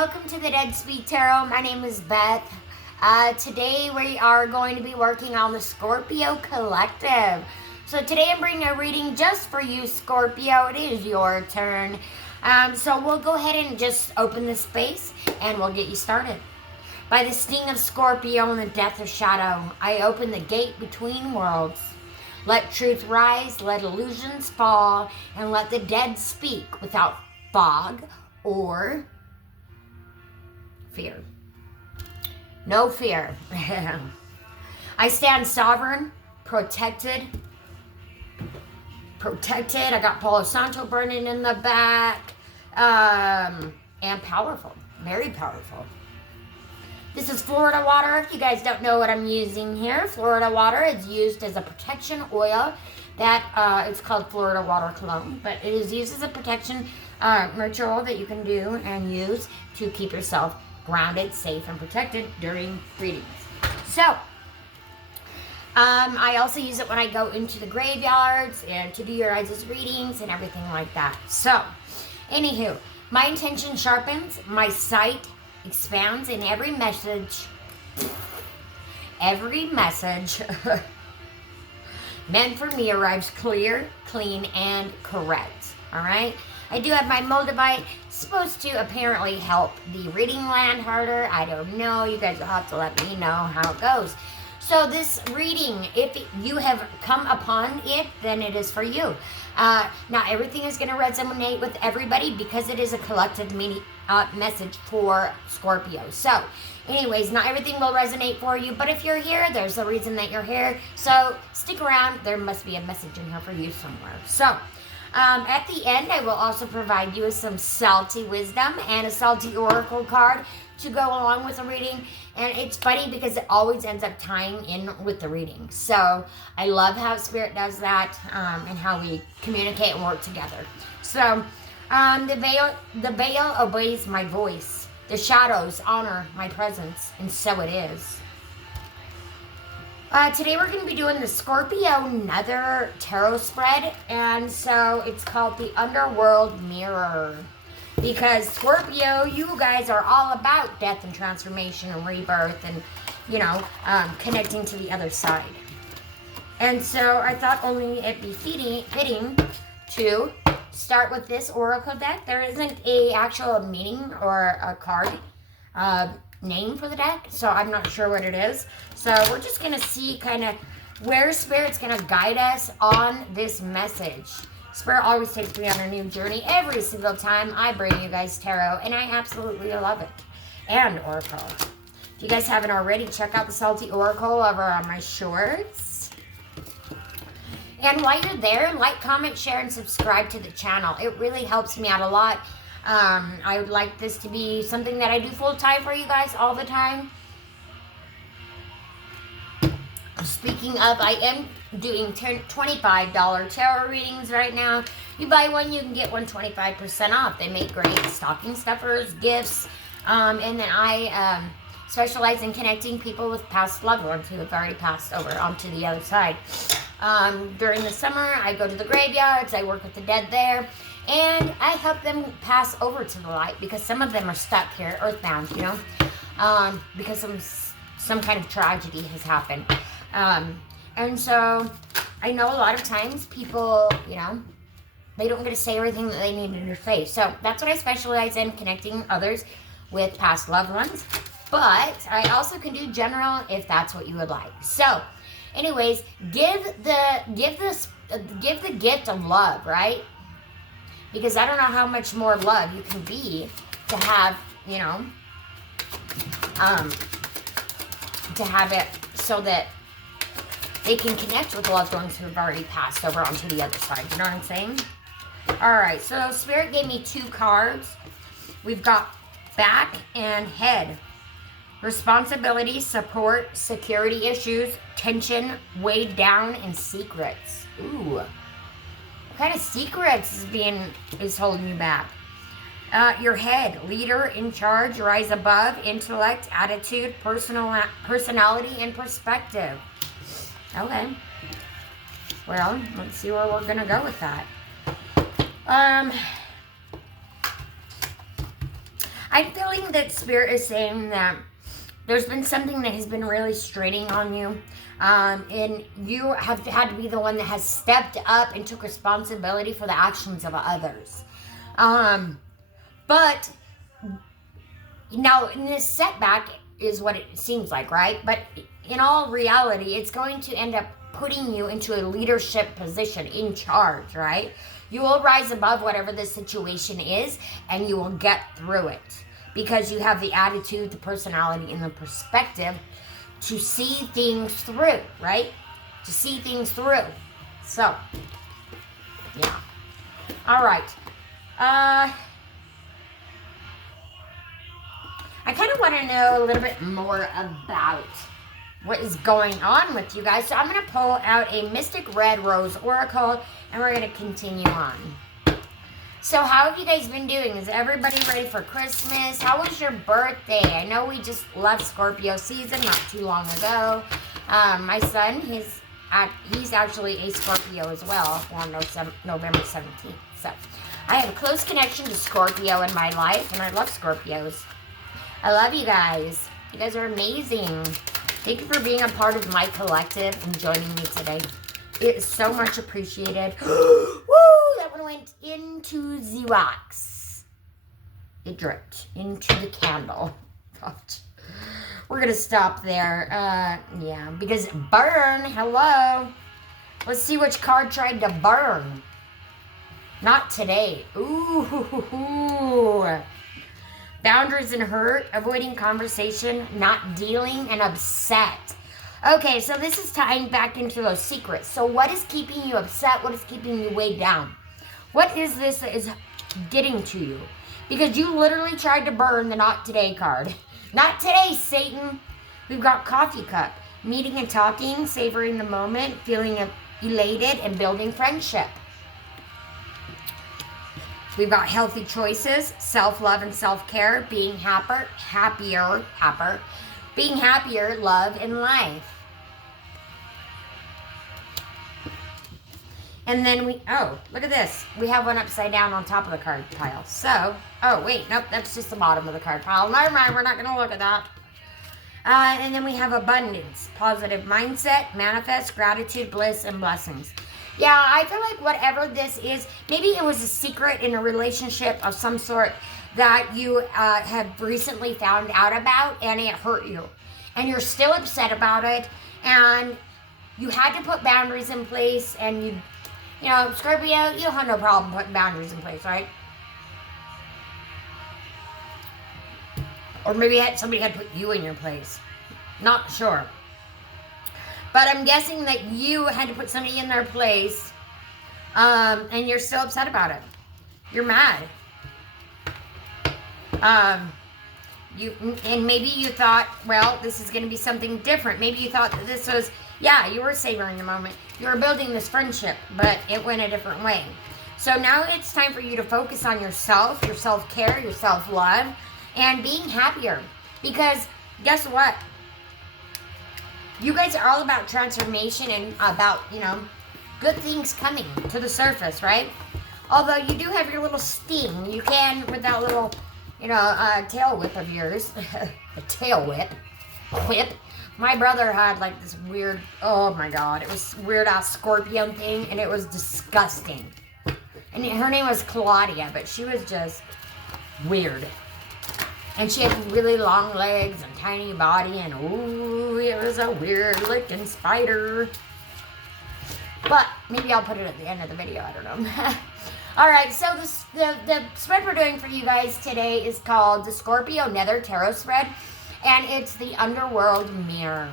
welcome to the Dead Speak Tarot. My name is Beth. Today we are going to be working on the Scorpio Collective. So today I'm bringing a reading just for you, Scorpio. It is your turn. So we'll go ahead and just open the space and we'll get you started. By the sting of Scorpio and the death of shadow, I open the gate between worlds. Let truth rise, let illusions fall, and let the dead speak without fog or fear. No fear. I stand sovereign, protected. I got Palo Santo burning in the back. And powerful. Very powerful. This is Florida water. If you guys don't know what I'm using here, Florida water is used as a protection oil. That it's called Florida water cologne, but it is used as a protection ritual that you can do and use to keep yourself grounded, safe, and protected during readings. So, I also use it when I go into the graveyards and to do your guys' readings and everything like that. So, anywho, my intention sharpens, my sight expands, and every message meant for me arrives clear, clean, and correct. All right? I do have my Moldavite, supposed to apparently help the reading land harder. I don't know. You guys will have to let me know how it goes. So this reading, if you have come upon it, then it is for you. Not everything is going to resonate with everybody because it is a collective message for Scorpio. So, anyways, not everything will resonate for you, but if you're here, there's a reason that you're here. So, stick around. There must be a message in here for you somewhere. So, at the end, I will also provide you with some salty wisdom and a salty oracle card to go along with the reading. And it's funny because it always ends up tying in with the reading. So I love how Spirit does that and how we communicate and work together. So the veil obeys my voice. The shadows honor my presence, and so it is. Today we're going to be doing the Scorpio Nether Tarot spread, and so it's called the Underworld Mirror. Because Scorpio, you guys are all about death and transformation and rebirth and, connecting to the other side. And so I thought only it'd be fitting to start with this oracle deck. There isn't a actual meaning or a card name for the deck, so I'm not sure what it is. So we're just going to see kind of where Spirit's going to guide us on this message. Spirit always takes me on a new journey every single time I bring you guys tarot, and I absolutely love it. And oracle. If you guys haven't already, check out the Salty Oracle over on my shorts. And while you're there, like, comment, share, and subscribe to the channel. It really helps me out a lot. I would like this to be something that I do full time for you guys all the time. Speaking of, I am doing $25 tarot readings right now. You buy one, you can get one 25% off. They make great stocking stuffers, gifts, and then I specialize in connecting people with past loved ones who have already passed over onto the other side. During the summer, I go to the graveyards, I work with the dead there, and I help them pass over to the light because some of them are stuck here, earthbound, because some kind of tragedy has happened. And so I know a lot of times people, they don't get to say everything that they need in your face. So that's what I specialize in, connecting others with past loved ones. But I also can do general if that's what you would like. So anyways, give the gift of love, right? Because I don't know how much more love you can be to have, to have it so that they can connect with loved ones who have already passed over onto the other side. You know what I'm saying? All right, so Spirit gave me 2 cards. We've got back and head. Responsibility, support, security issues, tension, weighed down, and secrets. Ooh. What kind of secrets is holding you back? Your head, leader, in charge, rise above, intellect, attitude, personality, and perspective. Okay. Well, let's see where we're going to go with that. I'm feeling that Spirit is saying that there's been something that has been really straining on you. And you have had to be the one that has stepped up and took responsibility for the actions of others. But now, in this setback is what it seems like, right? But in all reality, it's going to end up putting you into a leadership position, in charge, right? You will rise above whatever the situation is, and you will get through it. Because you have the attitude, the personality, and the perspective to see things through, right? To see things through. So, yeah. All right. I kind of want to know a little bit more about what is going on with you guys. So I'm going to pull out a Mystic Red Rose Oracle, and we're going to continue on. So how have you guys been doing? Is everybody ready for Christmas? How was your birthday? I know we just left Scorpio season not too long ago. My son, he's actually a Scorpio as well, on November 17th. So I have a close connection to Scorpio in my life, and I love Scorpios. I love you guys. You guys are amazing. Thank you for being a part of my collective and joining me today. It is so much appreciated. Woo! That one went into the wax. It dripped into the candle. We're going to stop there. Yeah, because burn. Hello. Let's see which card tried to burn. Not today. Ooh. Boundaries and hurt. Avoiding conversation. Not dealing and upset. Okay, so this is tying back into those secrets. So what is keeping you upset? What is keeping you weighed down? What is this that is getting to you? Because you literally tried to burn the not today card. Not today, Satan. We've got coffee cup. Meeting and talking, savoring the moment, feeling elated, and building friendship. We've got healthy choices, self-love and self-care, being happier, being happier, love, and life. And then look at this. We have one upside down on top of the card pile. So, wait, nope, that's just the bottom of the card pile. Never mind, we're not going to look at that. And then we have abundance, positive mindset, manifest, gratitude, bliss, and blessings. Yeah, I feel like whatever this is, maybe it was a secret in a relationship of some sort that you have recently found out about, and it hurt you. And you're still upset about it, and you had to put boundaries in place, and you know, Scorpio, you have no problem putting boundaries in place, right? Or maybe somebody had put you in your place. Not sure. But I'm guessing that you had to put somebody in their place, and you're still upset about it. You're mad. And maybe you thought, well, this is going to be something different. Maybe you thought that this was, yeah, you were savoring the moment. You were building this friendship, but it went a different way. So now it's time for you to focus on yourself, your self-care, your self-love, and being happier. Because guess what? You guys are all about transformation and about, you know, good things coming to the surface, right? Although you do have your little sting. You can, with that little, you know, tail whip of yours. A tail whip. Whip. My brother had like this weird, oh my God, it was weird ass scorpion thing, and it was disgusting. And her name was Claudia, but she was just weird. And she had really long legs and tiny body, and ooh, it was a weird looking spider. But maybe I'll put it at the end of the video, I don't know. Alright, so the spread we're doing for you guys today is called the Scorpio Nether Tarot Spread, and it's the Underworld Mirror.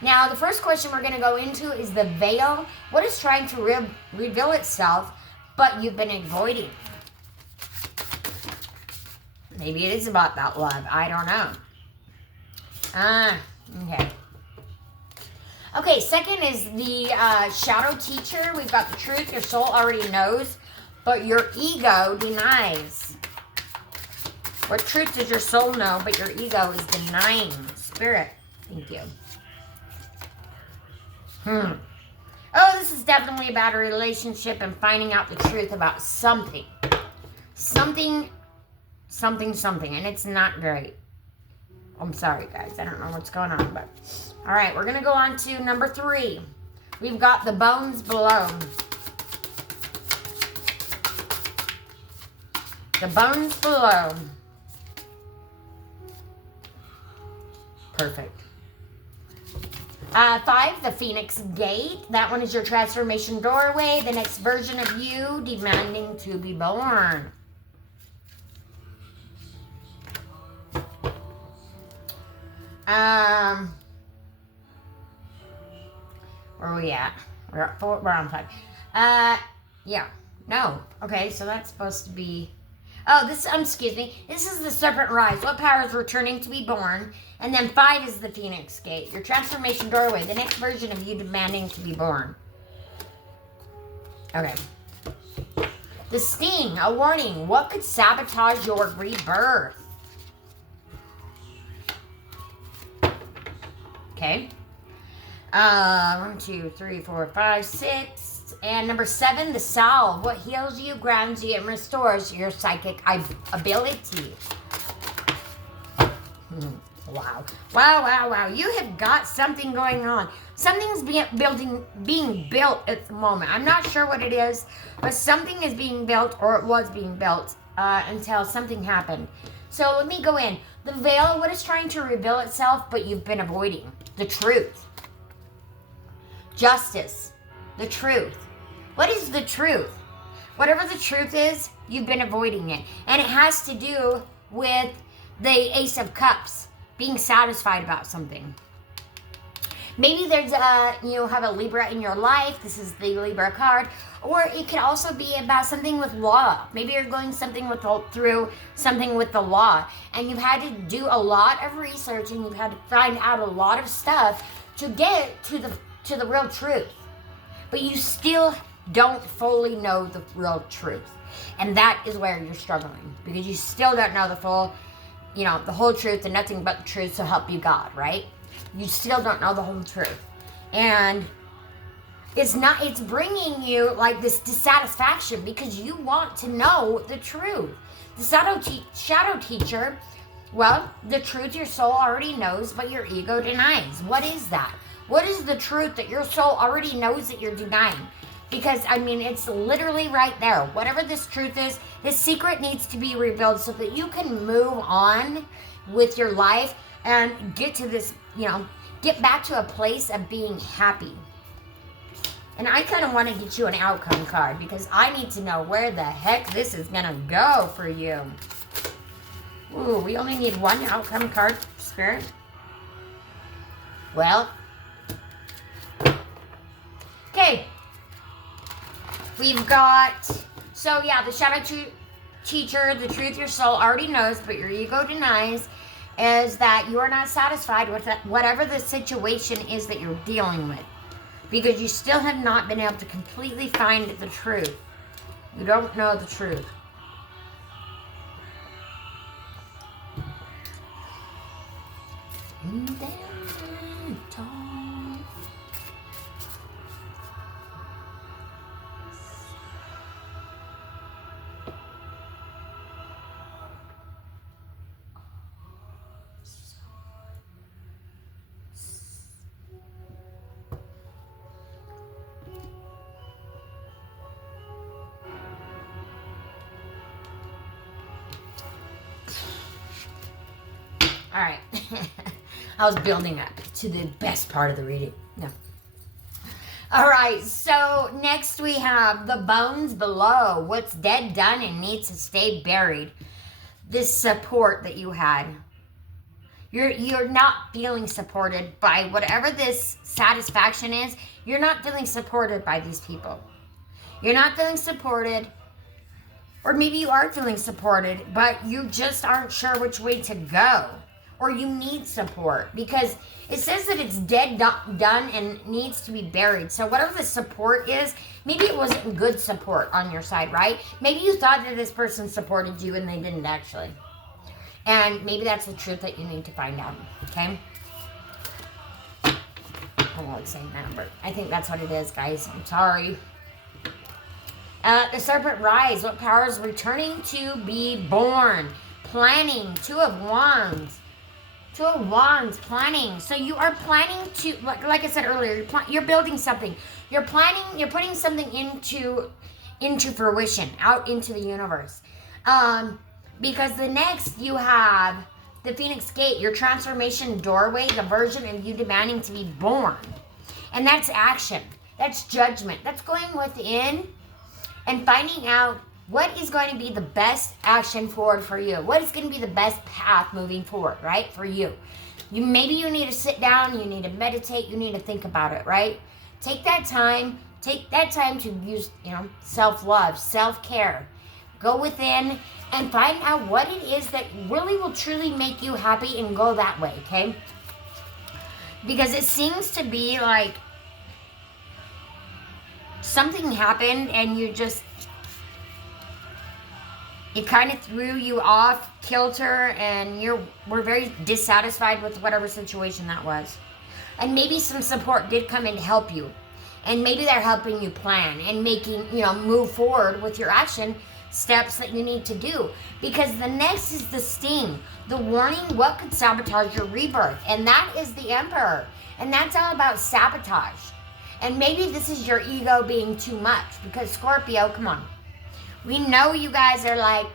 Now, the first question we're going to go into is the veil. What is trying to reveal itself, but you've been avoiding? Maybe it is about that love. I don't know. Okay. Okay, second is the Shadow Teacher. We've got the truth. Your soul already knows, but your ego denies. What truth does your soul know, but your ego is denying? Spirit. Thank you. Oh, this is definitely about a relationship and finding out the truth about something. Something something, and it's not great. I'm sorry, guys. I don't know what's going on, but all right, we're gonna go on to number 3. We've got the bones below. The bones below. Perfect. 5, the Phoenix Gate. That one is your transformation doorway. The next version of you demanding to be born. Where are we at? We're at 4. We're on 5. Yeah. No. Okay, so that's supposed to be. Oh, this. Excuse me. This is the Serpent Rise. What power is returning to be born? And then 5 is the Phoenix Gate. Your transformation doorway. The next version of you demanding to be born. Okay. The Sting. A warning. What could sabotage your rebirth? Okay. 1, 2, 3, 4, 5, 6. And number 7, the Salve. What heals you, grounds you, and restores your psychic ability. Wow. Wow. You have got something going on. Something's being built at the moment. I'm not sure what it is, but something is being built, or it was being built, until something happened. So let me go in. The veil, what is trying to reveal itself, but you've been avoiding? The truth. Justice. The truth. What is the truth? Whatever the truth is, you've been avoiding it. And it has to do with the Ace of Cups, being satisfied about something. Maybe there's you have a Libra in your life. This is the Libra card. Or it could also be about something with law. Maybe you're going through something with the law. And you've had to do a lot of research, and you've had to find out a lot of stuff to get to the real truth. But you still don't fully know the real truth. And that is where you're struggling. Because you still don't know the full, the whole truth and nothing but the truth, so help you God, right? You still don't know the whole truth. And it's bringing you like this dissatisfaction because you want to know the truth. The shadow teacher, well, the truth your soul already knows, but your ego denies. What is that? What is the truth that your soul already knows that you're denying? Because, it's literally right there. Whatever this truth is, this secret needs to be revealed so that you can move on with your life and get to this, get back to a place of being happy. And I kind of want to get you an outcome card because I need to know where the heck this is going to go for you. Ooh, we only need one outcome card, Spirit. Well, okay. We've got, the shadow teacher, the truth your soul already knows, but your ego denies, is that you are not satisfied with whatever the situation is that you're dealing with. Because you still have not been able to completely find the truth. You don't know the truth. All right. I was building up to the best part of the reading. No. All right. So next we have the bones below. What's dead, done, and needs to stay buried. This support that you had. You're not feeling supported by whatever this satisfaction is. You're not feeling supported by these people. You're not feeling supported. Or maybe you are feeling supported, but you just aren't sure which way to go. Or you need support because it says that it's dead, done, and needs to be buried. So whatever the support is, maybe it wasn't good support on your side, right? Maybe you thought that this person supported you and they didn't actually. And maybe that's the truth that you need to find out, okay? I don't know what's saying that, but I think that's what it is, guys. I'm sorry. The Serpent Rise. What power is returning to be born? planning. Two of Wands. Two of Wands, planning. So you are planning to, like I said earlier, you're building something. You're planning, you're putting something into fruition, out into the universe. Because the next you have the Phoenix Gate, your transformation doorway, the version of you demanding to be born. And that's action. That's judgment. That's going within and finding out what is going to be the best action forward for you. What is going to be the best path moving forward, right? For you. Maybe you need to sit down, you need to meditate, you need to think about it, right? Take that time to use, self-love, self-care. Go within and find out what it is that really will truly make you happy and go that way, okay? Because it seems to be like something happened and it kind of threw you off kilter and we're very dissatisfied with whatever situation that was. And maybe some support did come in to help you. And maybe they're helping you plan and making, move forward with your action steps that you need to do. Because the next is the sting, the warning, what could sabotage your rebirth. And that is the Emperor. And that's all about sabotage. And maybe this is your ego being too much. Because Scorpio, come on. We know you guys are like,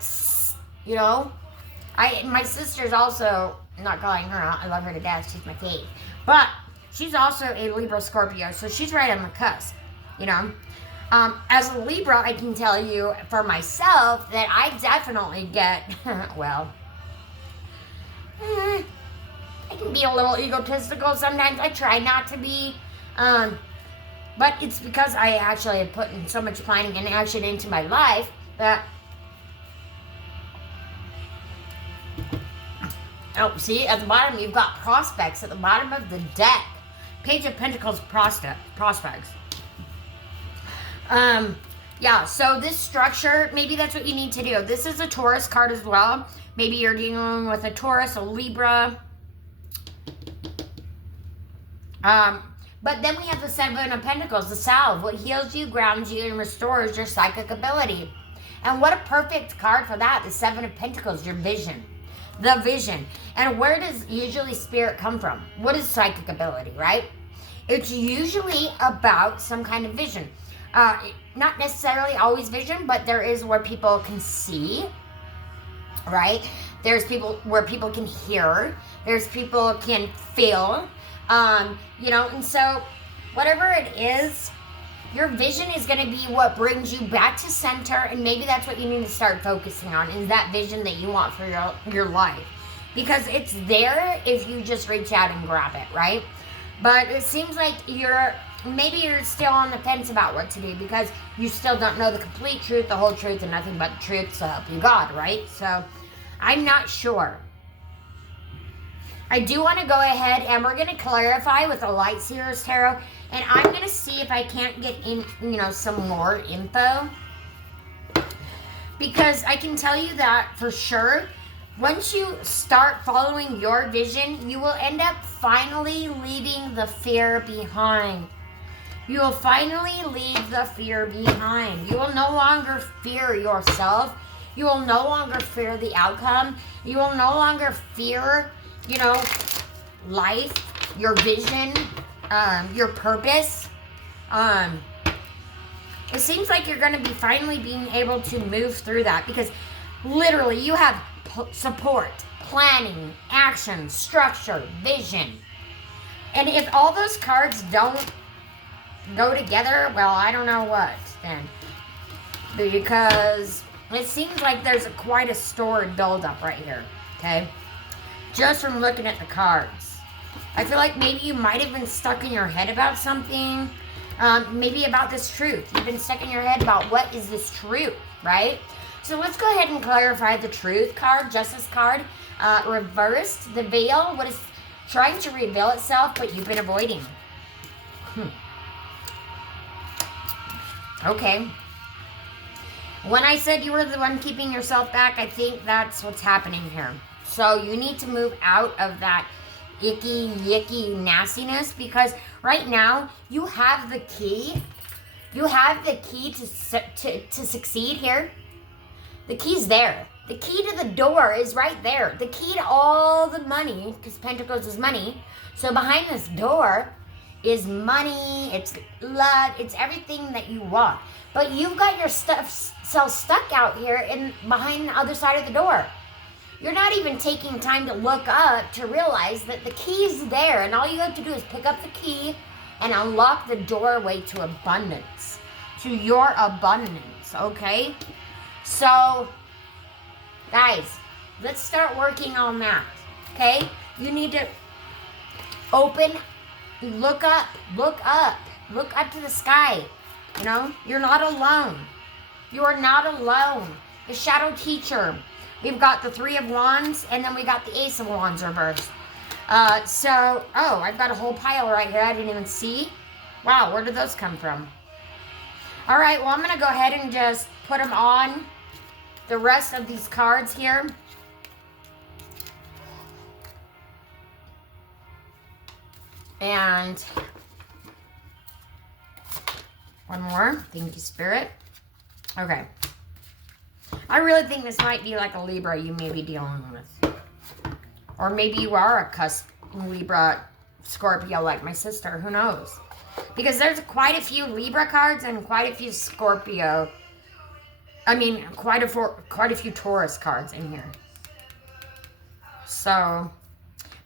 my sister's also, I'm not calling her out, I love her to death, she's my fave. But she's also a Libra Scorpio, so she's right on the cusp, As a Libra, I can tell you for myself that I definitely get, I can be a little egotistical sometimes. I try not to be, but it's because I actually have put in so much planning and action into my life that, see, at the bottom you've got prospects at the bottom of the deck. Page of Pentacles, prospects. So this structure, maybe that's what you need to do. This is a Taurus card as well. Maybe you're dealing with a Taurus, a Libra. But then we have the Seven of Pentacles, the salve, what heals you, grounds you, and restores your psychic ability. And what a perfect card for that, the Seven of Pentacles, your vision. The vision. And where does usually spirit come from? What is psychic ability, right? It's usually about some kind of vision. Not necessarily always vision, but there is where people can see, right? There's people where people can hear. There's people can feel, and so whatever it is, your vision is going to be what brings you back to center, and maybe that's what you need to start focusing on, is that vision that you want for your life. Because it's there if you just reach out and grab it, right? But it seems like maybe you're still on the fence about what to do because you still don't know the complete truth, the whole truth, and nothing but the truth, so help you God, right? So I'm not sure. I do want to go ahead and we're going to clarify with the Light Seer's Tarot, and I'm going to see if I can't get in, some more info. Because I can tell you that for sure, once you start following your vision, you will end up finally leaving the fear behind. You will finally leave the fear behind. You will no longer fear yourself. You will no longer fear the outcome. You will no longer fear, life, your vision, your purpose. It seems like you're going to be finally being able to move through that because literally you have support, planning, action, structure, vision. And if all those cards don't go together, well, I don't know what then. Because it seems like there's quite a stored buildup right here, okay? Just from looking at the cards. I feel like maybe you might have been stuck in your head about something. Maybe about this truth. You've been stuck in your head about what is this truth, right? So let's go ahead and clarify the truth card, Justice card. Reversed, the veil, what is trying to reveal itself, but you've been avoiding. Okay. When I said you were the one keeping yourself back, I think that's what's happening here. So you need to move out of that icky, yicky nastiness because right now you have the key. You have the key to succeed here. The key's there. The key to the door is right there. The key to all the money, because Pentacles is money. So behind this door is money, it's love, it's everything that you want. But you've got your self stuck out here behind the other side of the door. You're not even taking time to look up to realize that the key's there, and all you have to do is pick up the key and unlock the doorway to abundance, to your abundance, okay? So, guys, let's start working on that, okay? You need to open, look up to the sky. You know, you're not alone. You are not alone. The shadow teacher. We've got the Three of Wands, and then we got the Ace of Wands reversed. I've got a whole pile right here I didn't even see. Wow, where did those come from? All right, well, I'm going to go ahead and just put them on the rest of these cards here. And one more. Thank you, Spirit. Okay. I really think this might be like a Libra you may be dealing with. Or maybe you are a cusp Libra Scorpio like my sister. Who knows? Because there's quite a few Libra cards and quite a few Scorpio. I mean, quite a few Taurus cards in here. So,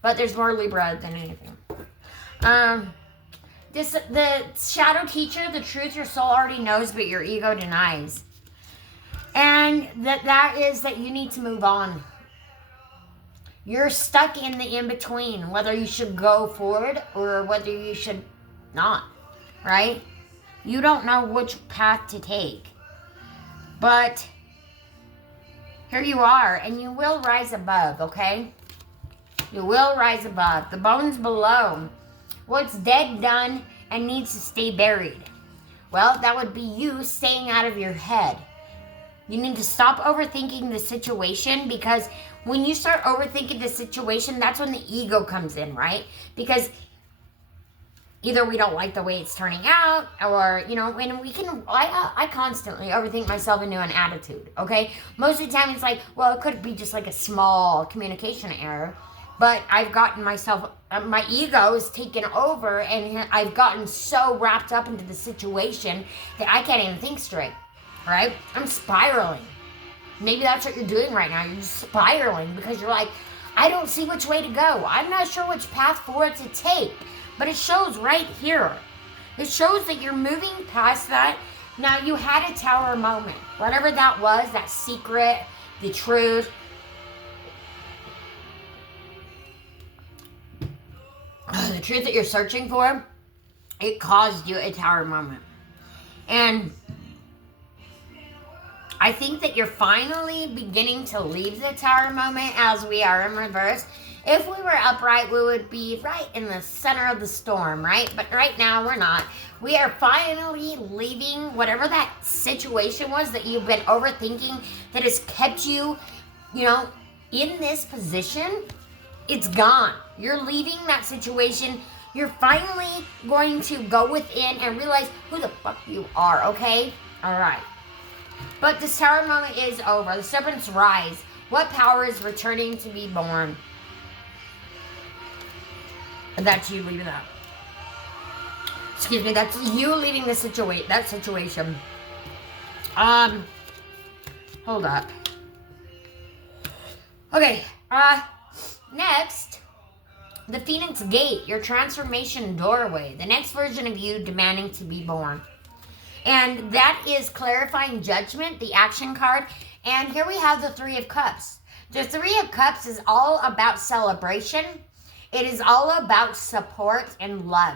but there's more Libra than anything. The shadow teacher, the truth your soul already knows, but your ego denies. And that is that you need to move on. You're stuck in the in-between, whether you should go forward or whether you should not, right? You don't know which path to take. But here you are, and you will rise above, okay? You will rise above. The bones below, what's dead, done, and needs to stay buried. Well, that would be you staying out of your head. You need to stop overthinking the situation, because when you start overthinking the situation, that's when the ego comes in, right? Because either we don't like the way it's turning out, or, you know, and I constantly overthink myself into an attitude, okay? Most of the time it's like, well, it could be just like a small communication error, but I've gotten myself, my ego is taken over, and I've gotten so wrapped up into the situation that I can't even think straight. Right? I'm spiraling. Maybe that's what you're doing right now. You're just spiraling because you're like, I don't see which way to go. I'm not sure which path forward to take. But it shows right here. It shows that you're moving past that. Now, you had a tower moment. Whatever that was, that secret, the truth. The truth that you're searching for, it caused you a tower moment. And I think that you're finally beginning to leave the tower moment as we are in reverse. If we were upright, we would be right in the center of the storm, right? But right now, we're not. We are finally leaving whatever that situation was that you've been overthinking that has kept you, you know, in this position. It's gone. You're leaving that situation. You're finally going to go within and realize who the fuck you are, okay? All right. But this tower moment is over. The serpents rise. What power is returning to be born? And that's you leaving that. Excuse me, that's you leaving that situation. Hold up. Okay, next, the Phoenix Gate, your transformation doorway. The next version of you demanding to be born. And that is clarifying judgment, the action card. And here we have the Three of Cups. The Three of Cups is all about celebration. It is all about support and love,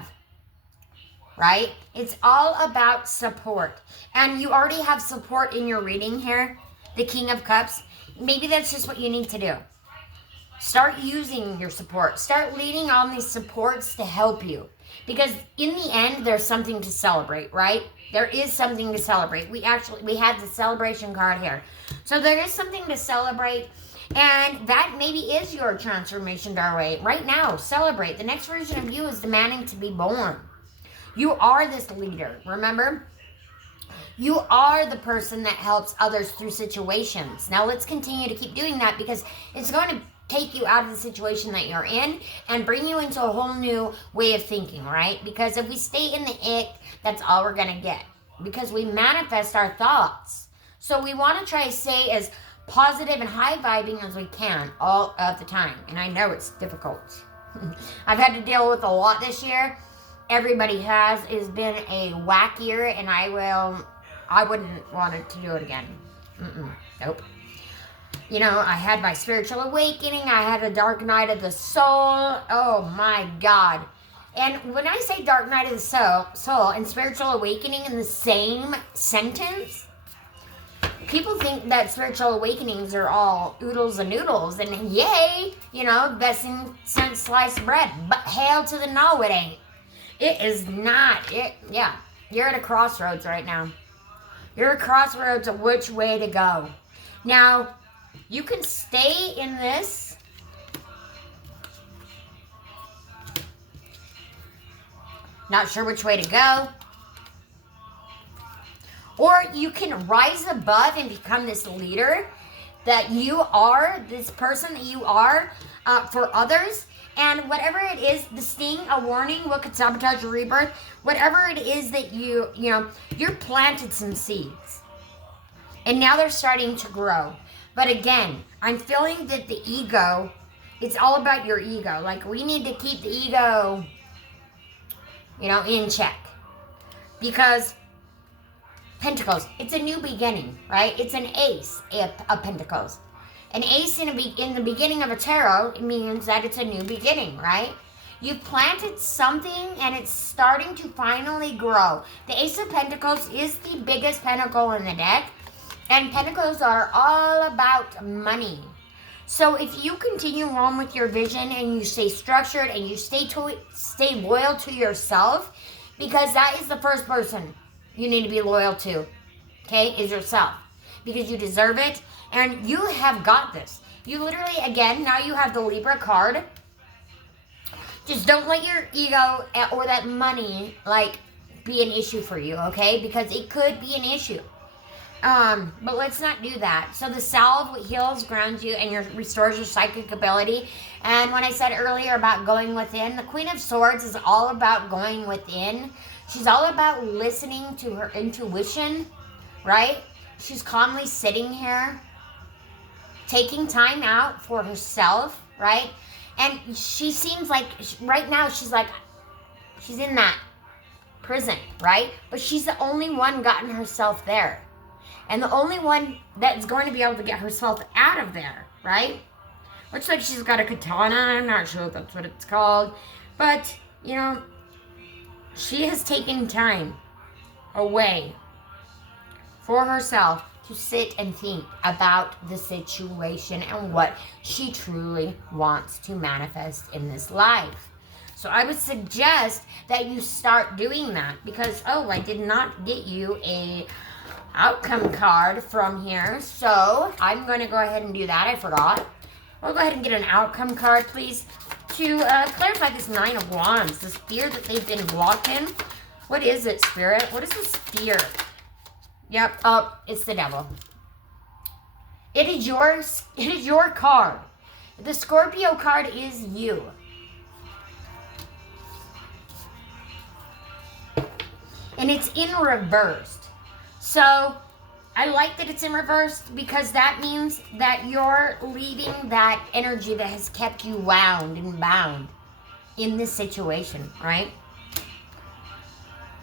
right? It's all about support. And you already have support in your reading here, the King of Cups. Maybe that's just what you need to do. Start using your support. Start leaning on these supports to help you. Because in the end, there's something to celebrate, right? There is something to celebrate. We had the celebration card here. So there is something to celebrate. And that maybe is your transformation doorway. Right now, celebrate. The next version of you is demanding to be born. You are this leader, remember? You are the person that helps others through situations. Now let's continue to keep doing that, because it's going to take you out of the situation that you're in and bring you into a whole new way of thinking, right? Because if we stay in the ick, that's all we're going to get, because we manifest our thoughts. So we want to try to stay as positive and high vibing as we can all of the time. And I know it's difficult. I've had to deal with a lot this year. Everybody has. It's been a whack year, and I wouldn't want it to do it again. Nope. You know, I had my spiritual awakening. I had a dark night of the soul. Oh my God. And when I say dark night of the soul and spiritual awakening in the same sentence, people think that spiritual awakenings are all oodles and noodles, and yay, you know, best since sliced bread. But hail to the no, it ain't. It is not. Yeah, you're at a crossroads right now. You're at a crossroads of which way to go. Now, you can stay in this. Not sure which way to go. Or you can rise above and become this leader that you are, this person that you are for others. And whatever it is, the sting, a warning, what could sabotage your rebirth, whatever it is that you're planted some seeds. And now they're starting to grow. But again, I'm feeling that the ego, it's all about your ego. Like, we need to keep the ego, in check. Because Pentacles, it's a new beginning, right? It's an ace of Pentacles. An ace in the beginning of a tarot, it means that it's a new beginning, right? You've planted something and it's starting to finally grow. The Ace of Pentacles is the biggest pentacle in the deck. And pentacles are all about money. So if you continue on with your vision and you stay structured and you stay loyal to yourself, because that is the first person you need to be loyal to, okay, is yourself. Because you deserve it and you have got this. You literally, again, now you have the Libra card. Just don't let your ego or that money, be an issue for you, okay? Because it could be an issue. But let's not do that. So the salve heals, grounds you, and restores your psychic ability. And when I said earlier about going within, the Queen of Swords is all about going within. She's all about listening to her intuition, right? She's calmly sitting here, taking time out for herself, right? And she seems like, right now, she's in that prison, right? But she's the only one gotten herself there. And the only one that's going to be able to get herself out of there, right? Looks like she's got a katana. I'm not sure if that's what it's called. But, she has taken time away for herself to sit and think about the situation and what she truly wants to manifest in this life. So I would suggest that you start doing that, because, I did not get you a outcome card from here. So I'm going to go ahead and do that. I forgot. We'll go ahead and get an outcome card, please, to clarify this Nine of Wands, this fear that they've been blocked in. What is it, Spirit? What is this fear? Yep. Oh, it's the Devil. It is yours. It is your card. The Scorpio card is you. And it's in reverse. So I like that it's in reverse, because that means that you're leaving that energy that has kept you wound and bound in this situation, right?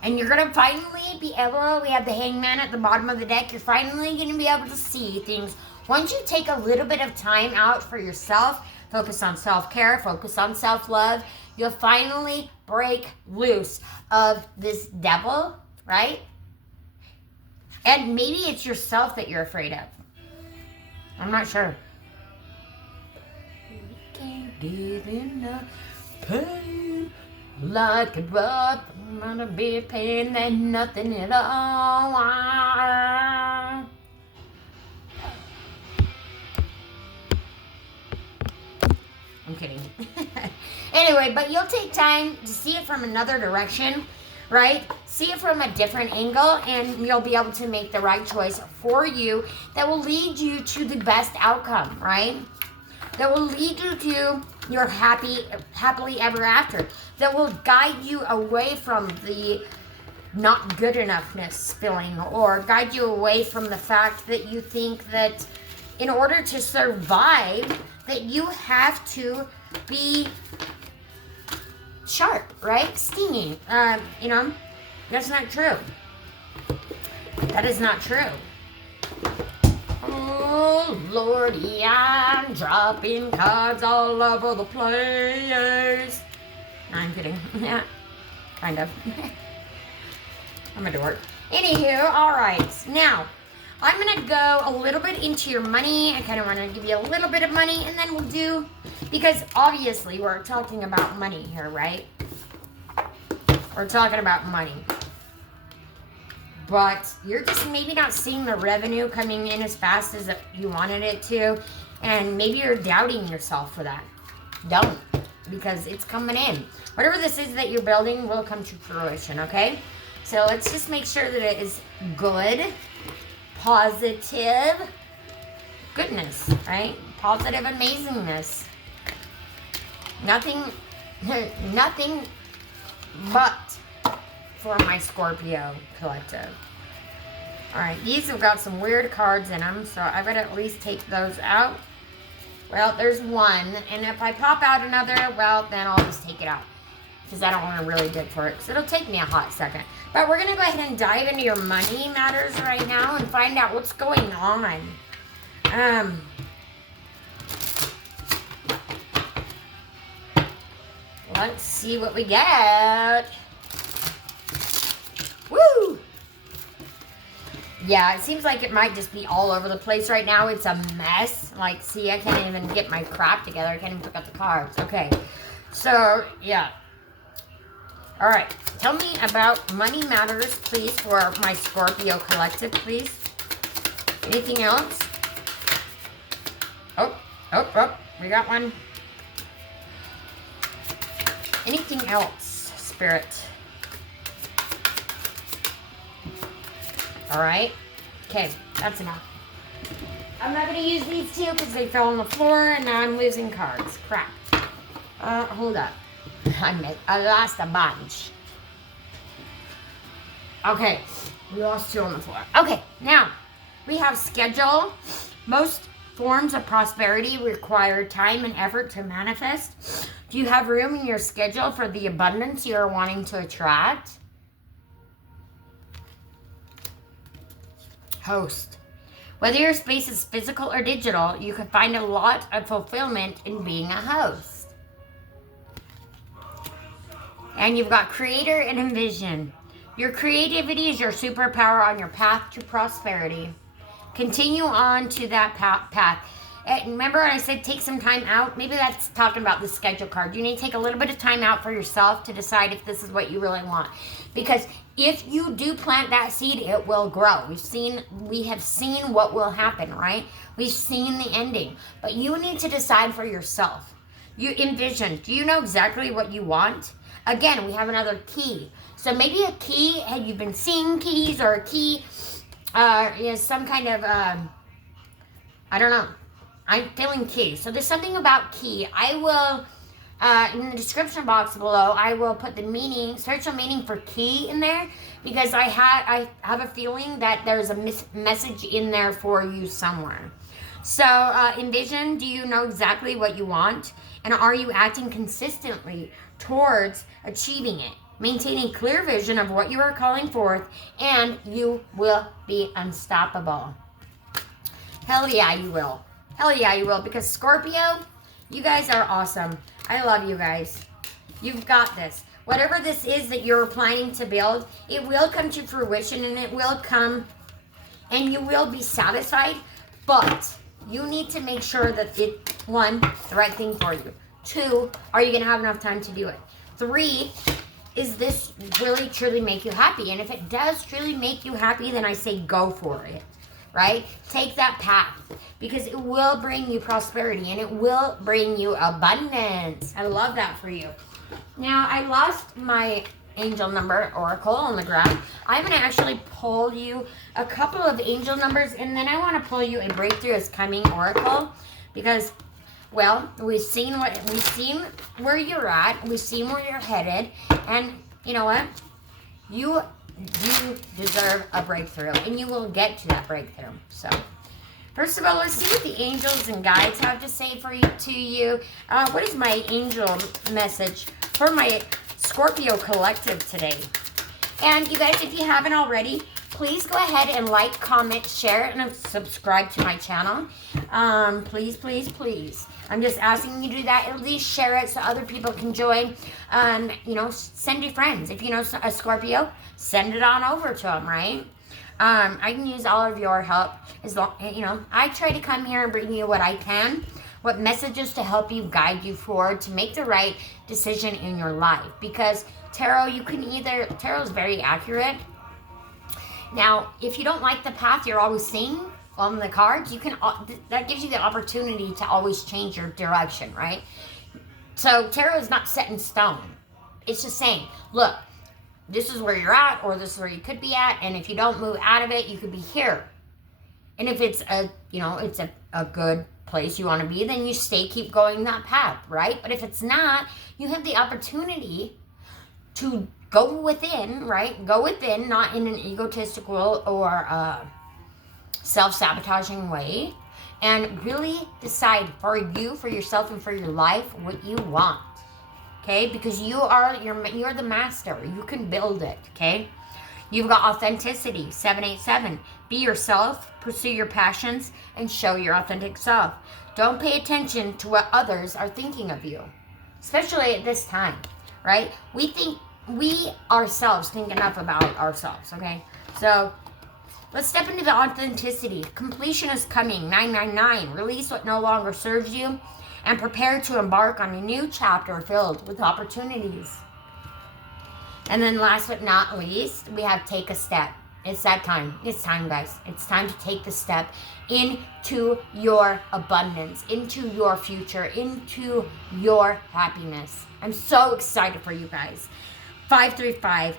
And you're going to finally be able, we have the Hangman at the bottom of the deck, you're finally going to be able to see things. Once you take a little bit of time out for yourself, focus on self-care, focus on self-love, you'll finally break loose of this devil, right? And maybe it's yourself that you're afraid of. I'm not sure. We can't give enough pain like a drop. I'm gonna be pain than nothing at all. I'm kidding. Anyway, but you'll take time to see it from another direction. right? See it from a different angle, and you'll be able to make the right choice for you that will lead you to the best outcome, right? That will lead you to your happily ever after. That will guide you away from the not good enoughness feeling, or guide you away from the fact that you think that in order to survive, that you have to be sharp, right? Stinging. You know, that's not true. That is not true. Oh, Lordy, I'm dropping cards all over the place. No, I'm kidding. Yeah, kind of. I'm a dork. Anywho, alright. Now, I'm going to go a little bit into your money. I kind of want to give you a little bit of money, and then we'll do, because obviously we're talking about money here, right? We're talking about money. But you're just maybe not seeing the revenue coming in as fast as you wanted it to, and maybe you're doubting yourself for that. Don't, because it's coming in. Whatever this is that you're building will come to fruition, okay? So let's just make sure that it is good, positive goodness, right? Positive amazingness. Nothing but for my Scorpio collective. Alright, these have got some weird cards in them, so I've got to at least take those out. Well, there's one, and if I pop out another, well, then I'll just take it out, because I don't want to really dig for it, so it'll take me a hot second. But we're going to go ahead and dive into your money matters right now and find out what's going on. Let's see what we get. Woo! Yeah, it seems like it might just be all over the place right now. It's a mess. Like, see, I can't even get my crap together. I can't even pick up the cards. Okay. So, yeah. All right. Tell me about money matters, please, for my Scorpio collective, please. Anything else? Oh, we got one. Anything else, Spirit? All right. Okay, that's enough. I'm not going to use these two because they fell on the floor and now I'm losing cards. Crap. Hold up. I lost a bunch. Okay, we lost two on the floor. Okay, now we have schedule. Most forms of prosperity require time and effort to manifest. Do you have room in your schedule for the abundance you are wanting to attract? Host. Whether your space is physical or digital, you can find a lot of fulfillment in being a host. And you've got creator and envision. Your creativity is your superpower on your path to prosperity. Continue on to that path. And remember when I said take some time out? Maybe that's talking about the schedule card. You need to take a little bit of time out for yourself to decide if this is what you really want. Because if you do plant that seed, it will grow. We have seen what will happen, right? We've seen the ending. But you need to decide for yourself. You envision. Do you know exactly what you want? Again, we have another key. So maybe a key, had you been seeing keys, or a key is some kind of, I don't know. I'm feeling key. So there's something about key. I will, in the description box below, I will put the meaning, spiritual meaning for key in there, because I have a feeling that there's a message in there for you somewhere. So envision, do you know exactly what you want? And are you acting consistently towards achieving it? Maintain a clear vision of what you are calling forth, and you will be unstoppable. Hell yeah, you will. Hell yeah, you will. Because Scorpio, you guys are awesome. I love you guys. You've got this. Whatever this is that you're planning to build, it will come to fruition, and it will come, and you will be satisfied. But you need to make sure that it, 1, the right thing for you. 2, are you going to have enough time to do it? 3, is this really truly make you happy? And if it does truly make you happy, then I say go for it, right? Take that path, because it will bring you prosperity, and it will bring you abundance. I love that for you. Now, I lost my angel number oracle on the ground. I'm going to actually pull you a couple of angel numbers, and then I want to pull you a breakthrough is coming oracle, because, well, we've seen where you're at, we've seen where you're headed, and you know what? You deserve a breakthrough, and you will get to that breakthrough. So, first of all, let's see what the angels and guides have to say to you. What is my angel message for my Scorpio collective today? And you guys, if you haven't already, please go ahead and like, comment, share, and subscribe to my channel. Please, please, please. I'm just asking you to do that. At least share it so other people can join. You know, send your friends. If you know a Scorpio, send it on over to them, right? I can use all of your help. As long, you know, I try to come here and bring you what I can, what messages to help you, guide you forward to make the right decision in your life. Because tarot, tarot is very accurate. Now, if you don't like the path you're always seeing on the cards, that gives you the opportunity to always change your direction, right? So tarot is not set in stone. It's just saying, look, this is where you're at, or this is where you could be at, and if you don't move out of it, you could be here. And if it's a good place you want to be, then you keep going that path, right? But if it's not, you have the opportunity to go within, right? Go within, not in an egotistical or self-sabotaging way, and really decide for you, for yourself, and for your life what you want. Okay, because you're the master. You can build it. Okay, you've got authenticity. 787. Be yourself. Pursue your passions and show your authentic self. Don't pay attention to what others are thinking of you, especially at this time. Right? We ourselves think enough about ourselves. Okay, so let's step into the authenticity. Completion is coming. 999. Release what no longer serves you, and prepare to embark on a new chapter filled with opportunities. And then last but not least, we have take a step. It's that time. It's time, guys. It's time to take the step into your abundance, into your future, into your happiness. I'm so excited for you guys. 535.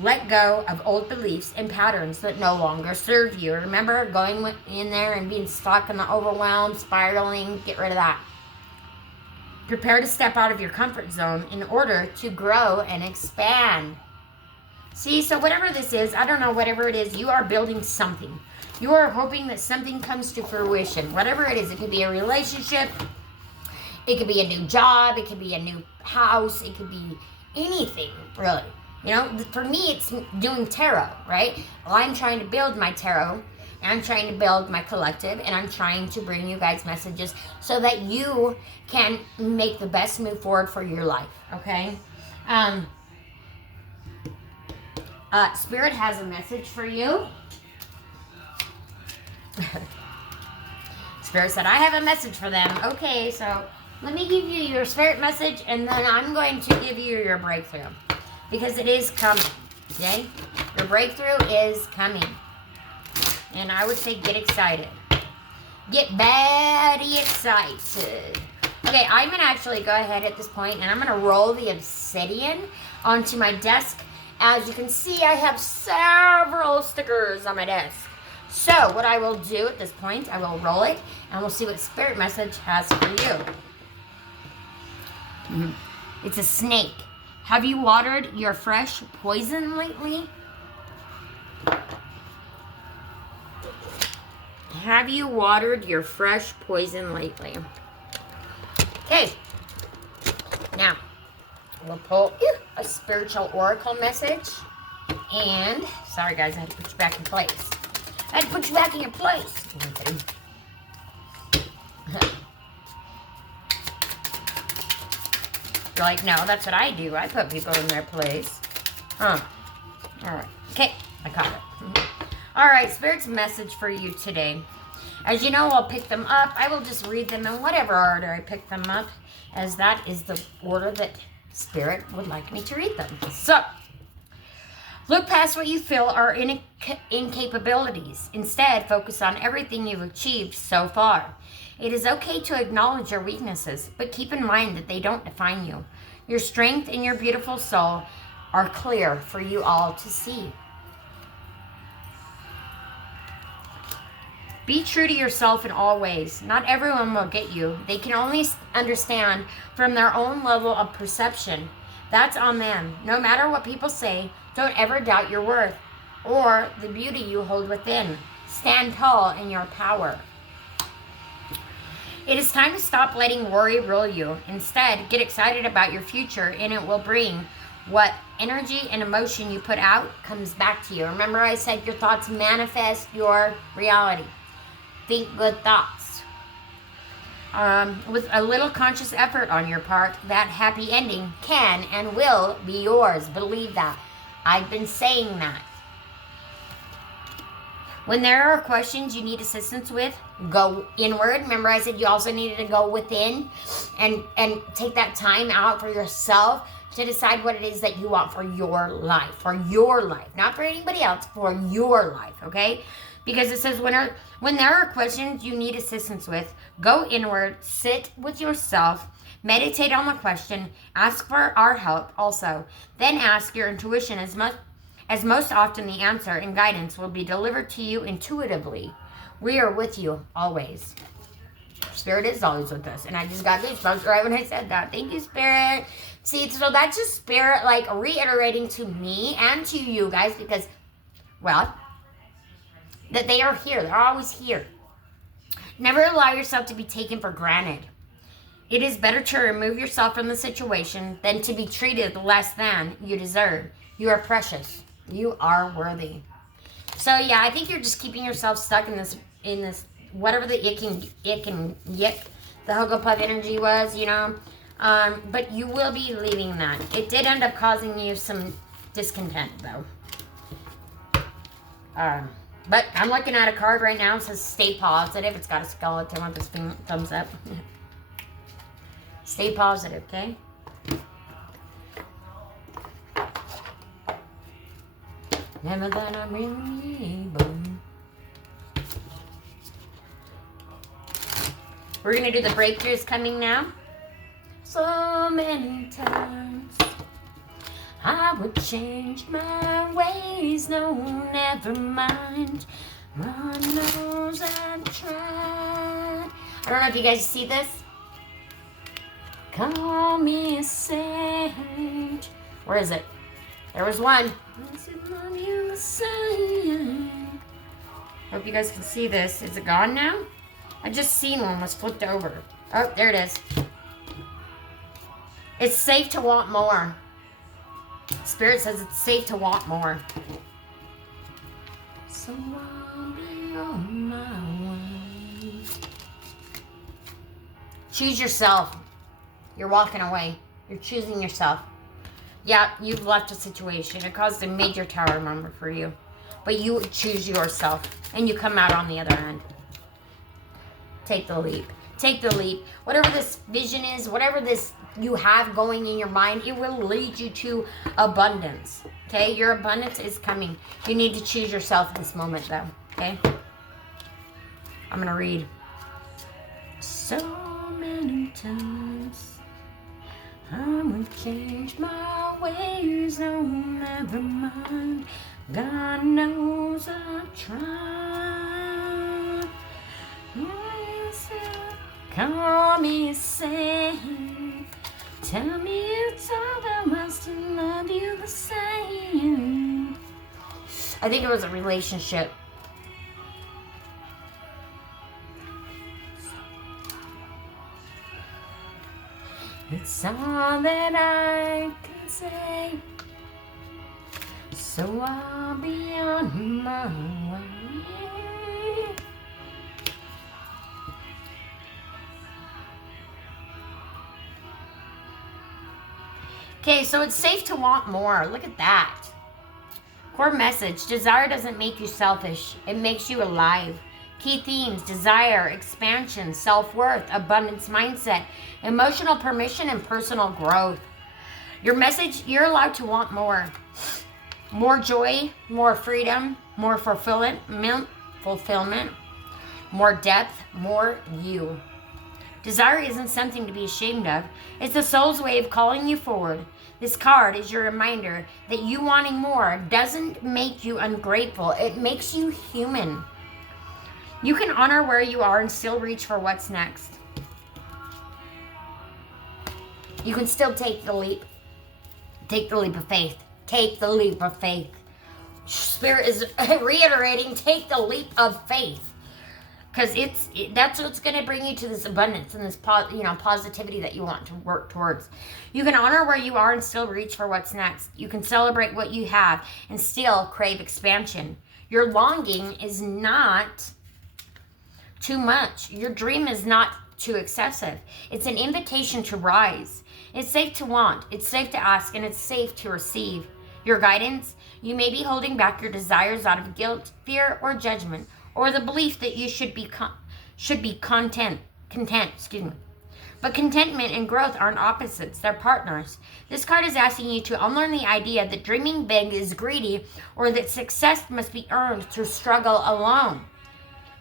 Let go of old beliefs and patterns that no longer serve you. Remember going in there and being stuck in the overwhelm, spiraling? Get rid of that. Prepare to step out of your comfort zone in order to grow and expand. See, so whatever this is, I don't know, whatever it is, you are building something. You are hoping that something comes to fruition. Whatever it is, it could be a relationship, it could be a new job, it could be a new house, it could be anything, really. You know, for me, it's doing tarot, right? Well, I'm trying to build my tarot, and I'm trying to build my collective, and I'm trying to bring you guys messages so that you can make the best move forward for your life, okay? Spirit has a message for you. Spirit said, I have a message for them. Okay, so let me give you your spirit message, and then I'm going to give you your breakthrough. Because it is coming, okay? Your breakthrough is coming. And I would say get excited. Get very excited. Okay, I'm going to actually go ahead at this point, and I'm going to roll the obsidian onto my desk. As you can see, I have several stickers on my desk. So what I will do at this point, I will roll it, and we'll see what spirit message has for you. It's a snake. Have you watered your fresh poison lately? Have you watered your fresh poison lately? Okay. Now, we'll pull a spiritual oracle message. And, sorry guys, I had to put you back in place. I had to put you back in your place. You're like, no, that's what I do. I put people in their place. Huh. All right. Okay. I caught it. All right. Spirit's message for you today. As you know, I'll pick them up. I will just read them in whatever order I pick them up, as that is the order that Spirit would like me to read them. So, look past what you feel are incapabilities. Instead, focus on everything you've achieved so far. It is okay to acknowledge your weaknesses, but keep in mind that they don't define you. Your strength and your beautiful soul are clear for you all to see. Be true to yourself in all ways. Not everyone will get you. They can only understand from their own level of perception. That's on them. No matter what people say, don't ever doubt your worth or the beauty you hold within. Stand tall in your power. It is time to stop letting worry rule you. Instead, get excited about your future, and it will bring what energy and emotion you put out comes back to you. Remember I said your thoughts manifest your reality. Think good thoughts. With a little conscious effort on your part, that happy ending can and will be yours. Believe that. I've been saying that. When there are questions you need assistance with, go inward. Remember I said you also needed to go within and take that time out for yourself to decide what it is that you want for your life. For your life. Not for anybody else. For your life. Okay? Because it says when there are questions you need assistance with, go inward, sit with yourself, meditate on the question, ask for our help also. Then ask your intuition as most often the answer and guidance will be delivered to you intuitively. We are with you always. Spirit is always with us. And I just got goosebumps right when I said that. Thank you, Spirit. See, so that's just Spirit like reiterating to me and to you guys because, well, that they are here. They're always here. Never allow yourself to be taken for granted. It is better to remove yourself from the situation than to be treated less than you deserve. You are precious. You are worthy. So yeah, I think you're just keeping yourself stuck in this whatever the ick and yick, the Hugglepuff energy was, you know. But you will be leaving that. It did end up causing you some discontent though. But I'm looking at a card right now. It says stay positive. It's got a skeleton with this thumbs up. Stay positive, okay? Never that I'm really able. We're going to do the breakthroughs coming now. So many times I would change my ways, no, never mind. God knows I've tried. I don't know if you guys see this. Call me a saint. Where is it? There was one. Hope you guys can see this. Is it gone now? I just seen one was flipped over. Oh, there it is. It's safe to want more. Spirit says it's safe to want more. So I'll be on my way. Choose yourself. You're walking away. You're choosing yourself. Yeah, you've left a situation. It caused a major tower moment for you. But you choose yourself. And you come out on the other end. Take the leap. Take the leap. Whatever this vision is, whatever this you have going in your mind, it will lead you to abundance. Okay? Your abundance is coming. You need to choose yourself in this moment, though. Okay? I'm going to read. So many times I would change my ways, no, never mind. God knows I've tried. Yes, call me a saint. Tell me it's all there was to love you the same. I think it was a relationship. It's all that I can say. So I'll be on my way. Okay, so it's safe to want more. Look at that. Core message. Desire doesn't make you selfish. It makes you alive. Key themes: desire, expansion, self-worth, abundance mindset, emotional permission, and personal growth. Your message, you're allowed to want more. More joy, more freedom, more fulfillment, more depth, more you. Desire isn't something to be ashamed of. It's the soul's way of calling you forward. This card is your reminder that you wanting more doesn't make you ungrateful. It makes you human. You can honor where you are and still reach for what's next. You can still take the leap. Take the leap of faith. Take the leap of faith. Spirit is reiterating, take the leap of faith. Because that's what's going to bring you to this abundance and this positivity that you want to work towards. You can honor where you are and still reach for what's next. You can celebrate what you have and still crave expansion. Your longing is not too much. Your dream is not too excessive. It's an invitation to rise. It's safe to want. It's safe to ask, and it's safe to receive. Your guidance, you may be holding back your desires out of guilt, fear, or judgment, or the belief that you should be content. But contentment and growth aren't opposites, they're partners. This card is asking you to unlearn the idea that dreaming big is greedy or that success must be earned through struggle alone.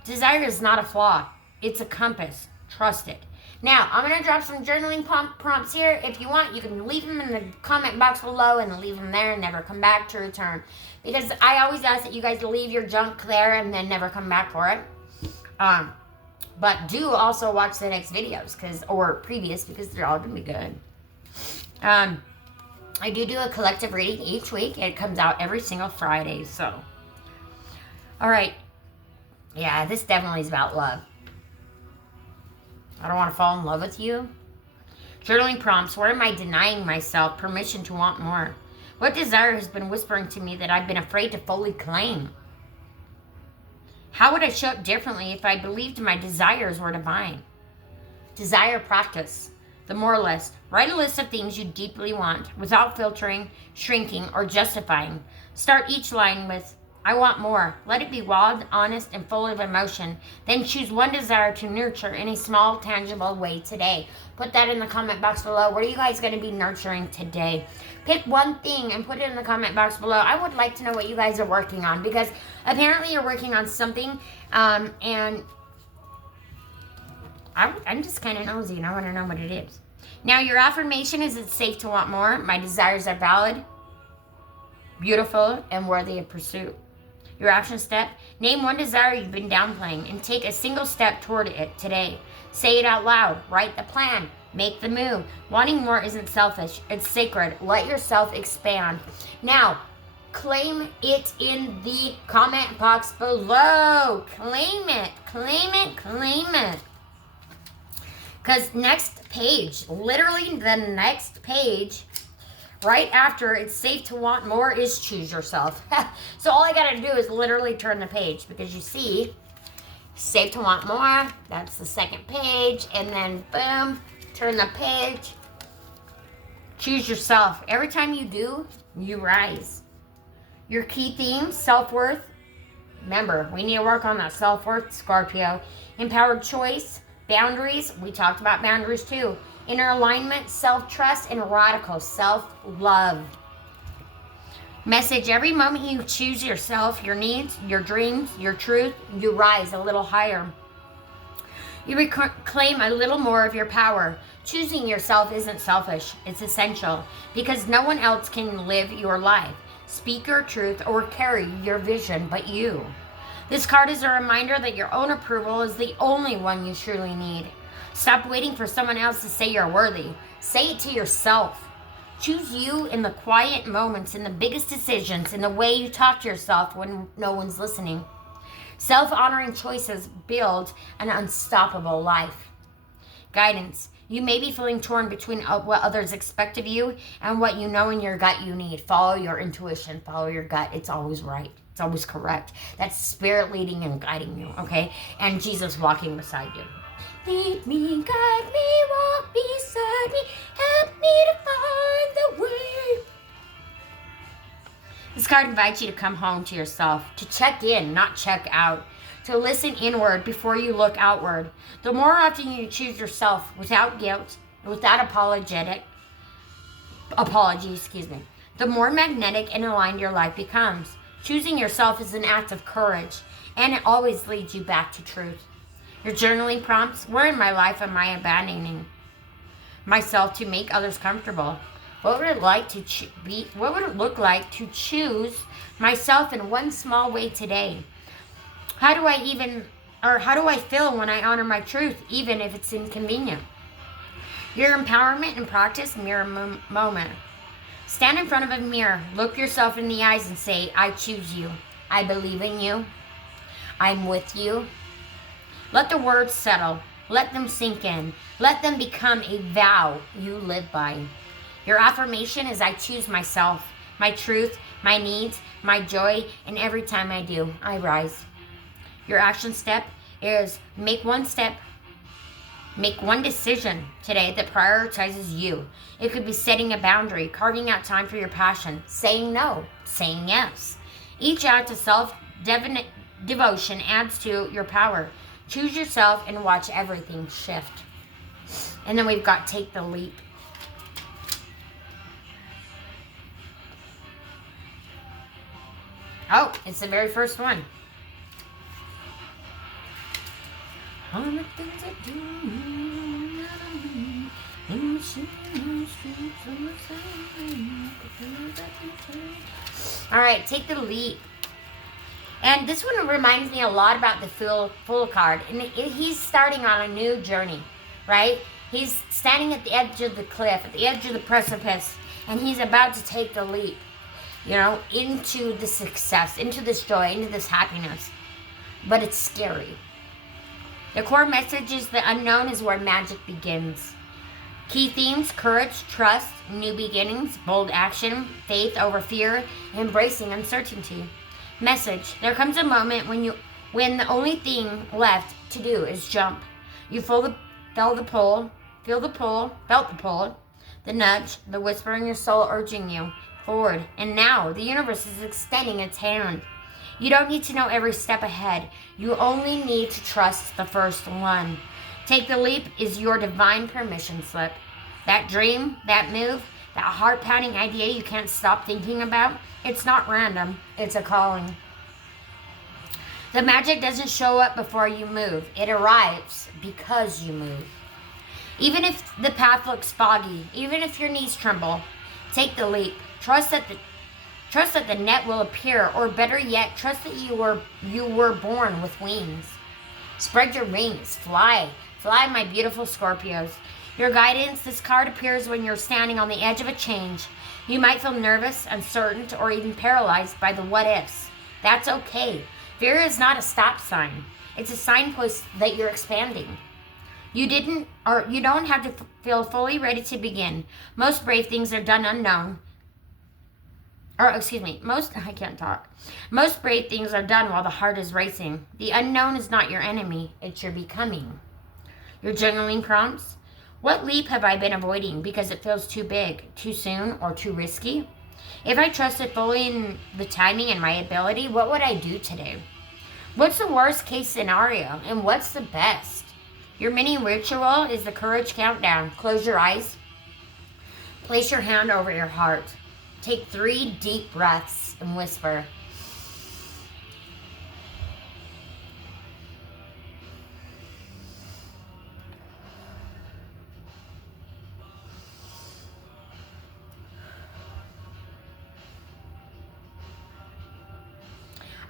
Desire is not a flaw, it's a compass. Trust it. Now, I'm going to drop some journaling prompts here. If you want, you can leave them in the comment box below and leave them there and never come back to return. Because I always ask that you guys leave your junk there and then never come back for it. But do also watch the next videos or previous because they're all going to be good. I do a collective reading each week. It comes out every single Friday. So, all right. Yeah, this definitely is about love. I don't want to fall in love with you. Journaling prompts. Where am I denying myself permission to want more? What desire has been whispering to me that I've been afraid to fully claim? How would I show up differently if I believed my desires were divine? Desire practice. The more list. Write a list of things you deeply want without filtering, shrinking, or justifying. Start each line with, I want more. Let it be wild, honest, and full of emotion. Then choose one desire to nurture in a small, tangible way today. Put that in the comment box below. What are you guys going to be nurturing today? Pick one thing and put it in the comment box below. I would like to know what you guys are working on because apparently you're working on something and I'm just kind of nosy and I want to know what it is. Now, your affirmation is it's safe to want more. My desires are valid, beautiful, and worthy of pursuit. Your action step, name one desire you've been downplaying and take a single step toward it today. Say it out loud. Write the plan. Make the move. Wanting more isn't selfish. It's sacred. Let yourself expand. Now, claim it in the comment box below. Claim it. Claim it. Claim it. Because next page, literally the next page, right after it's safe to want more is choose yourself. So all I got to do is literally turn the page because you see, safe to want more. That's the second page. And then boom, turn the page. Choose yourself. Every time you do, you rise. Your key themes, self-worth. Remember, we need to work on that self-worth, Scorpio. Empowered choice, boundaries. We talked about boundaries too. Inner alignment, self-trust, and radical self-love. Message, every moment you choose yourself, your needs, your dreams, your truth, you rise a little higher. You reclaim a little more of your power. Choosing yourself isn't selfish, it's essential because no one else can live your life, speak your truth, or carry your vision but you. This card is a reminder that your own approval is the only one you truly need. Stop waiting for someone else to say you're worthy. Say it to yourself. Choose you in the quiet moments, in the biggest decisions, in the way you talk to yourself when no one's listening. Self-honoring choices build an unstoppable life. Guidance. You may be feeling torn between what others expect of you and what you know in your gut you need. Follow your intuition. Follow your gut. It's always right. It's always correct. That's spirit leading and guiding you, okay? And Jesus walking beside you. Lead me, guide me, walk beside me, help me to find the way. This card invites you to come home to yourself, to check in, not check out, to listen inward before you look outward. The more often you choose yourself without guilt, without apology, the more magnetic and aligned your life becomes. Choosing yourself is an act of courage, and it always leads you back to truth. Your journaling prompts, where in my life am I abandoning myself to make others comfortable? What would it like to be? What would it look like to choose myself in one small way today? How do I feel when I honor my truth, even if it's inconvenient? Your empowerment and practice mirror moment. Stand in front of a mirror, look yourself in the eyes and say, I choose you. I believe in you. I'm with you. Let the words settle. Let them sink in. Let them become a vow you live by. Your affirmation is I choose myself, my truth, my needs, my joy, and every time I do, I rise. Your action step is make one decision today that prioritizes you. It could be setting a boundary, carving out time for your passion, saying no, saying yes. Each act of self-devotion adds to your power. Choose yourself and watch everything shift. And then we've got take the leap. Oh, it's the very first one. All the things I do, all right, take the leap. And this one reminds me a lot about the Fool card. And he's starting on a new journey, right? He's standing at the edge of the cliff, at the edge of the precipice, and he's about to take the leap, into the success, into this joy, into this happiness. But it's scary. The core message is the unknown is where magic begins. Key themes: courage, trust, new beginnings, bold action, faith over fear, embracing uncertainty. Message: there comes a moment when the only thing left to do is jump. You felt the pull, the nudge, the whisper in your soul urging you forward. And now the universe is extending its hand. You don't need to know every step ahead. You only need to trust the first one. Take the leap is your divine permission slip. That dream, that move, that heart-pounding idea you can't stop thinking about, it's not random. It's a calling. The magic doesn't show up before you move. It arrives because you move. Even if the path looks foggy, even if your knees tremble, take the leap. Trust that the net will appear, or better yet, trust that you were born with wings. Spread your wings, fly, my beautiful Scorpios. Your guidance, this card appears when you're standing on the edge of a change. You might feel nervous, uncertain, or even paralyzed by the what ifs. That's okay. Fear is not a stop sign. It's a signpost that you're expanding. You don't have to feel fully ready to begin. Most brave things are done unknown. Most brave things are done while the heart is racing. The unknown is not your enemy, it's your becoming. Your journaling prompts: what leap have I been avoiding because it feels too big, too soon, or too risky? If I trusted fully in the timing and my ability, what would I do today? What's the worst case scenario, and what's the best? Your mini ritual is the courage countdown. Close your eyes. Place your hand over your heart. Take 3 deep breaths and whisper,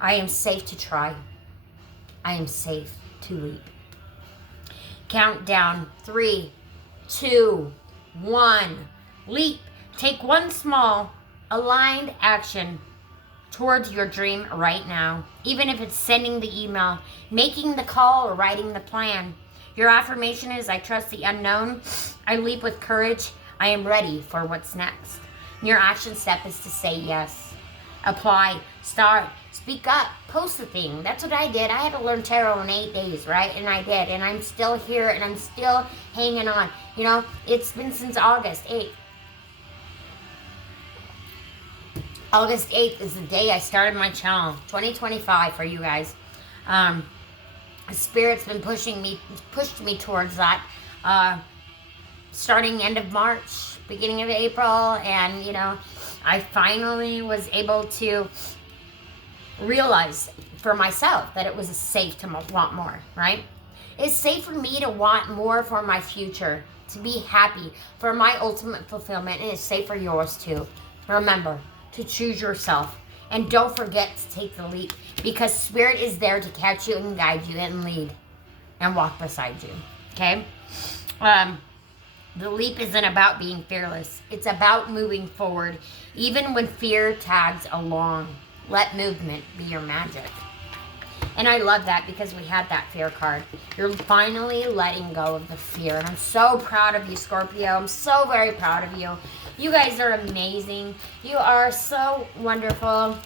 I am safe to try. I am safe to leap. Count down 3, 2, 1. Leap. Take one small, aligned action towards your dream right now. Even if it's sending the email, making the call, or writing the plan. Your affirmation is, I trust the unknown. I leap with courage. I am ready for what's next. Your action step is to say yes. Apply. Start. Speak up. Post the thing. That's what I did. I had to learn tarot in 8 days, right? And I did. And I'm still here, and I'm still hanging on. It's been since August 8th. August 8th is the day I started my channel. 2025 for you guys. Spirit's been pushed me towards that. Starting end of March, beginning of April, and I finally was able to realize for myself that it was safe to want more, right? It's safe for me to want more for my future, to be happy, for my ultimate fulfillment, and it's safe for yours too. Remember to choose yourself, and don't forget to take the leap, because Spirit is there to catch you and guide you and lead and walk beside you. Okay? The leap isn't about being fearless. It's about moving forward, even when fear tags along. Let movement be your magic. And I love that because we had that fear card. You're finally letting go of the fear. And I'm so proud of you, Scorpio. I'm so very proud of you. You guys are amazing. You are so wonderful.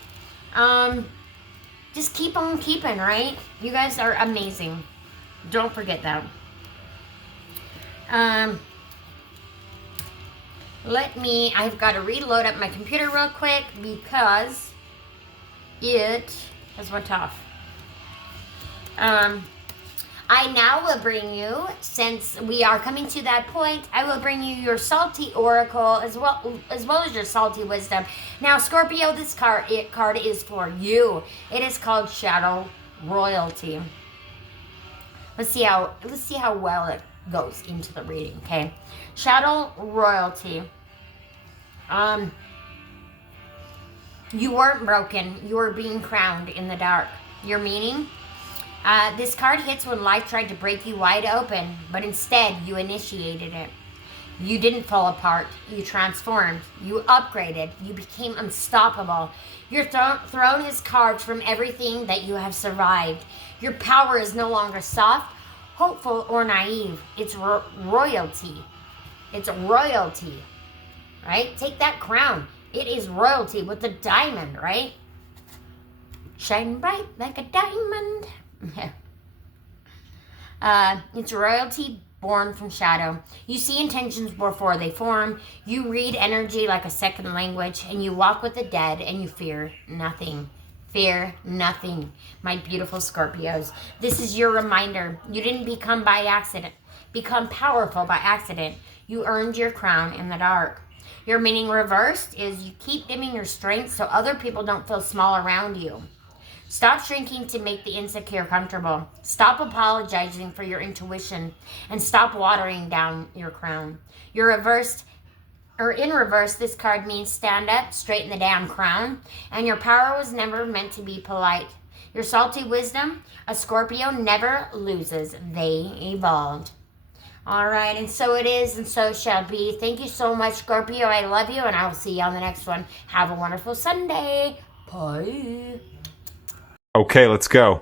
Just keep on keeping, right? You guys are amazing. Don't forget that. I've got to reload up my computer real quick because it has went off. I now will bring you, since we are coming to that point, I will bring you your salty oracle as well as your salty wisdom. Now, Scorpio, this card is for you. It is called Shadow Royalty. Let's see how well it goes into the reading, okay? Shadow Royalty. You weren't broken. You were being crowned in the dark. Your meaning? This card hits when life tried to break you wide open, but instead you initiated it. You didn't fall apart. You transformed. You upgraded. You became unstoppable. Your throne is carved from everything that you have survived. Your power is no longer soft, hopeful, or naive. It's royalty. It's royalty, right? Take that crown. It is royalty with the diamond, right? Shine bright like a diamond. It's royalty born from shadow. You see intentions before they form. You read energy like a second language, and you walk with the dead, and you fear nothing. Fear nothing, my beautiful Scorpios. This is your reminder. You didn't become powerful by accident. You earned your crown in the dark. Your meaning reversed is you keep dimming your strength so other people don't feel small around you. Stop shrinking to make the insecure comfortable. Stop apologizing for your intuition, and stop watering down your crown. In reverse, this card means stand up, straighten the damn crown, and your power was never meant to be polite. Your salty wisdom, a Scorpio never loses. They evolved. All right, and so it is, and so shall be. Thank you so much, Scorpio. I love you, and I will see you on the next one. Have a wonderful Sunday. Bye. Okay, let's go.